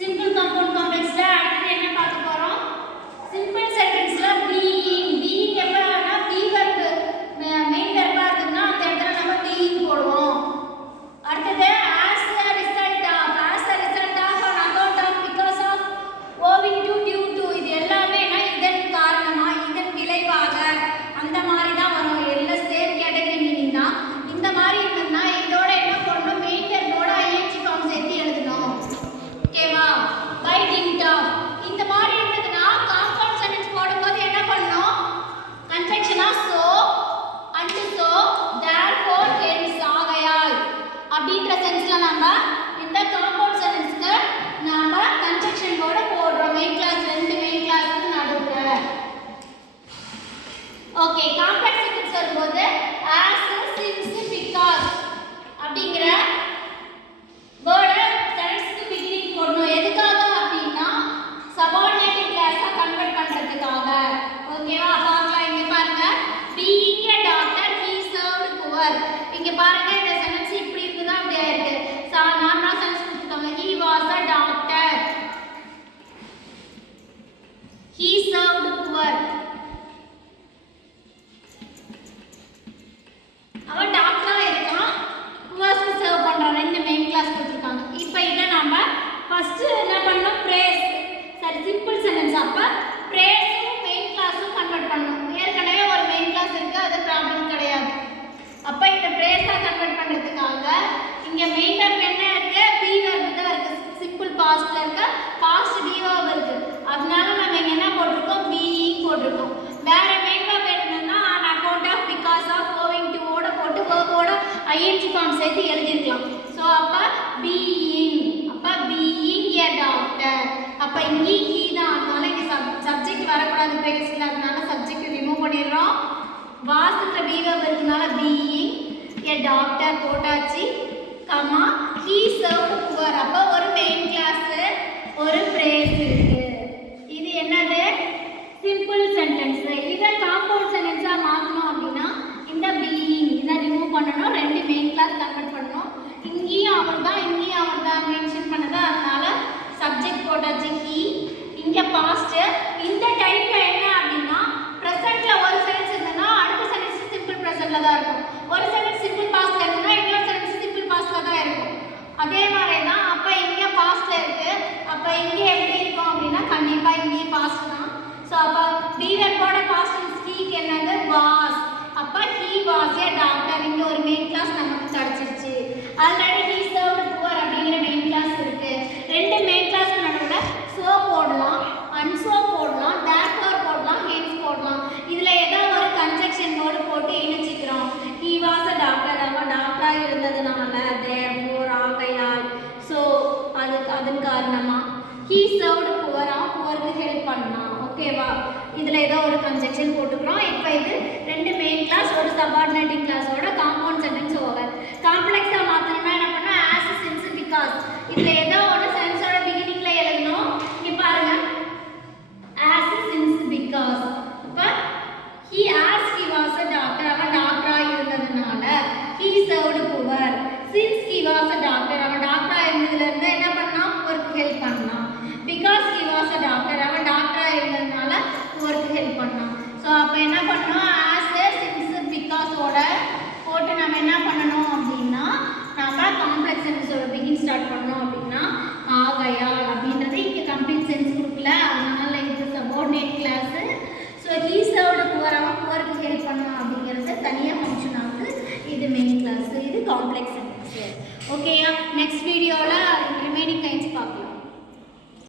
Simple compound காம்ப்ளெக்ஸ்ல அடுத்து என்ன பார்க்க போறோம்? சிம்பிள் சென்டென்ஸ்ல பீயிங் எப்பனா பி வெர்ப் மெயின் வெர்பா இருக்குன்னா அந்த இடத்துல நம்ம பீயிங் போடுவோம். அடுத்து as a result of on account of because of owing to due to இது எல்லாமே இதன் காரணமா இதன் விளைவாக அந்த மாதிரி தான் வரும். எல்லாம் சேம் கேட்டகரி மீனிங் தான். இந்த மாதிரி இருந்ததுன்னா இதோட என்ன பண்ணணும்? மெயின் வெர்போட ing ஃபார்ம் சேர்த்து எழுதணும். ஓகேவா? by dint of இந்த மாதிரி இருந்ததுன்னா காம்பவுண்ட் சென்டென்ஸ் போடும்போது என்ன பண்ணணும்? கன்ஜெக்ஷனா so and so therefore hence ஆகையால் அப்படின்ற சென்ஸ்ல நாம இந்த காம்பவுண்ட் சென்டென்ஸ்க்கு நாம கன்ஜெக்ஷன் போட போடுறோம். மெயின் கிளாஸ் ரெண்டு மெயின் கிளாஸ்க்கு நடுவுல. ஓகே, காம்ப்ளெக்ஸ் சென்டென்ஸ் வரும்போது as since because அப்படிங்கற வேர்ட் சென்டென்ஸ்க்கு பிகினிங் போடணும். எதுக்காக அப்படின்னா சபார்டினேட் கிளாஸா கன்வெர்ட் பண்றதுக்காக. ஓகேவா? பார்க்கலாம். இங்க பாருங்க, being a doctor he served poor. இங்க பாருங்க இந்த சென்டென்ஸ் இப்படி இருக்குதா அப்படியே இருக்கு. நார்மலா சென்டென்ஸ் கொடுத்துட்டாங்க. he was a doctor, he served poor. அவன் டாக்டரா இருக்கான், புவர்ஸ்க்கு சர்வ் பண்றான். ரெண்டு மெயின் கிளாஸ் கொடுத்துருக்காங்க. இப்போ இதை நாம ஃபர்ஸ்ட் என்ன பண்ணோம்? பிரேஸ் சரி சிம்பிள் சென்டென்ஸ். அப்ப பிரேஸும் மெயின் கிளாஸும் கன்வெர்ட் பண்ணணும். ஏற்கனவே ஒரு மெயின் கிளாஸ் இருக்கு, அது ப்ராப்ளம் கிடையாது. அப்ப இந்த பிரேஸா கன்வெர்ட் பண்றதுக்காக இங்க மெயின் வெர்ப் என்ன இருக்கு? பி வெர்ப் தான் இருக்கு. சிம்பிள் பாஸ்ட்ல இருக்க பாஸ்ட் பி வெர்ப் இருக்கு. அதனால நம்ம இங்க என்ன போட்டுருக்கோம்? பீயிங் போட்டுருக்கோம். வேற மெயின் வெர்ப் என்னன்னா on account of because of owing to ஓட போட்டு வெர்போட ing ஃபார்ம் சேர்த்து எழுதிருக்கலாம். சோ அப்ப பீயிங், அப்ப பீயிங் a doctor. அப்ப இங்க he தான். அதனால இங்க சப்ஜெக்ட் வரக்கூடாது பிரேஸ்ல. அதனால சப்ஜெக்ட் ரிமூவ் பண்ணிடுறோம். வாஸ்துல பி வெர்ப் இருக்கனால பீயிங் a doctor போட்டாச்சு. Comma he served poor. அப்ப ஒரு மெயின் கிளாஸ் ஒரு பிரேஸ் இருக்கு. இது என்னது? Simple sentence. இத காம்பவுண்ட் சென்டென்ஸா மாத்தணும் அப்படின்னா இந்த பீயிங் இத ரிமூவ் பண்ணனும். ரெண்டு மெயின் கிளாஸ் கன்வெர்ட் பண்ணனும். இங்கேயும் அவர்தான் இங்கேயும் அவர்தான் மென்ஷன் பண்ணது. அதனால சப்ஜெக்ட் போட்டாச்சு he. இங்க பாஸ்ட். இந்த டைம்ல என்ன அப்படின்னா பிரசன்ட்ல ஒரு சென்டென்ஸ் இருந்தனா அடுத்த சென்டென்ஸ் சிம்பிள் பிரசன்ட்ல தான் இருக்கும். ஒரு சென்டென்ஸ் சிம்பிள் பாஸ்ட்ல இருந்தனா இன்னொரு சென்டென்ஸ் சிம்பிள் பாஸ்ட்ல தான் இருக்கும். அதே மாதிரி தான். அப்ப இங்க பாஸ்ட்ல இருக்கு. அப்ப இங்க எப்படி இருக்கும் அப்படின்னா கண்டிப்பா இங்க பாஸ்ட் தான். சோ அப்ப பி வெர்போட பாஸ்ட் டென்ஸ் என்னது? was. அப்ப he was a doctor. இங்க ஒரு மெயின் கிளாஸ் நமக்கு கிடைச்சிருச்சு. ஆல்ரெடி he served poor அப்படிங்கிற மெயின் கிளாஸ் இருக்கு. ரெண்டு மெயின் கிளாஸ் நடுவுல so போடலாம், unso போடலாம், therefore போடலாம், hence போடலாம். இதுல ஏதோ ஒரு கன்ஜெக்ஷன் வேர்ட் போட்டு இணைச்சிக்கிறோம். he was a doctor. அவன் டாக்டரா இருந்ததனால therefore ஆகையால். சோ அதன் காரணமா he served poor. அவன் poorக்கு ஹெல்ப் பண்ணான். ஓகேவா? இதுல ஏதோ ஒரு கன்ஜெக்ஷன் போட்டுக்கிறோம். இப்போ இது ரெண்டு மெயின் கிளாஸ் ஒரு சபார்டினேட்டிங் கிளாஸோட காம்பவுண்ட் சென்டென்ஸ் ஓவர். காம்ப்ளெக்ஸா மாத்தணும்னா என்ன பண்ணா? as since because. இதுல ஏதோ ஒரு சென்டென்ஸோட பிகினிங்ல எழுதணும். இங்க பாருங்க, as since because. அப்ப he was a doctor. அவன் டாக்டரா இருந்ததனால he served poor. since he was a doctor. அவன் டாக்டரா இருந்ததுல இருந்து என்ன பண்ணான்? poorக்கு ஹெல்ப் பண்ணான். because he was a doctor. அவன் டாக்டரா இருந்ததனால poorக்கு ஹெல்ப் பண்ணான். சோ அப்ப என்ன பண்ணனும்? as since because ஓட போட்டு நம்ம என்ன பண்ணனும் அப்படினா நாம காம்ப்ளெக்ஸ் சென்டென்ஸோட பிகின் ஸ்டார்ட் பண்ணனும் அப்படினா ஆகையால் அப்படின்றது இங்க கம்ப்ளீட் சென்ஸ் கொடுக்கல. அதனால இது subordinate clause. So he served poor. அவன் poorக்கு ஹெல்ப் பண்ணான் அப்படிங்கிறது தனியா ஃபங்க்ஷன் ஆகுது. இது மெயின் கிளாஸ். இது காம்ப்ளெக்ஸ் சென்டென்ஸ். ஓகேயா? நெக்ஸ்ட் வீடியோல ரிமைனிங் கைண்ட்ஸ்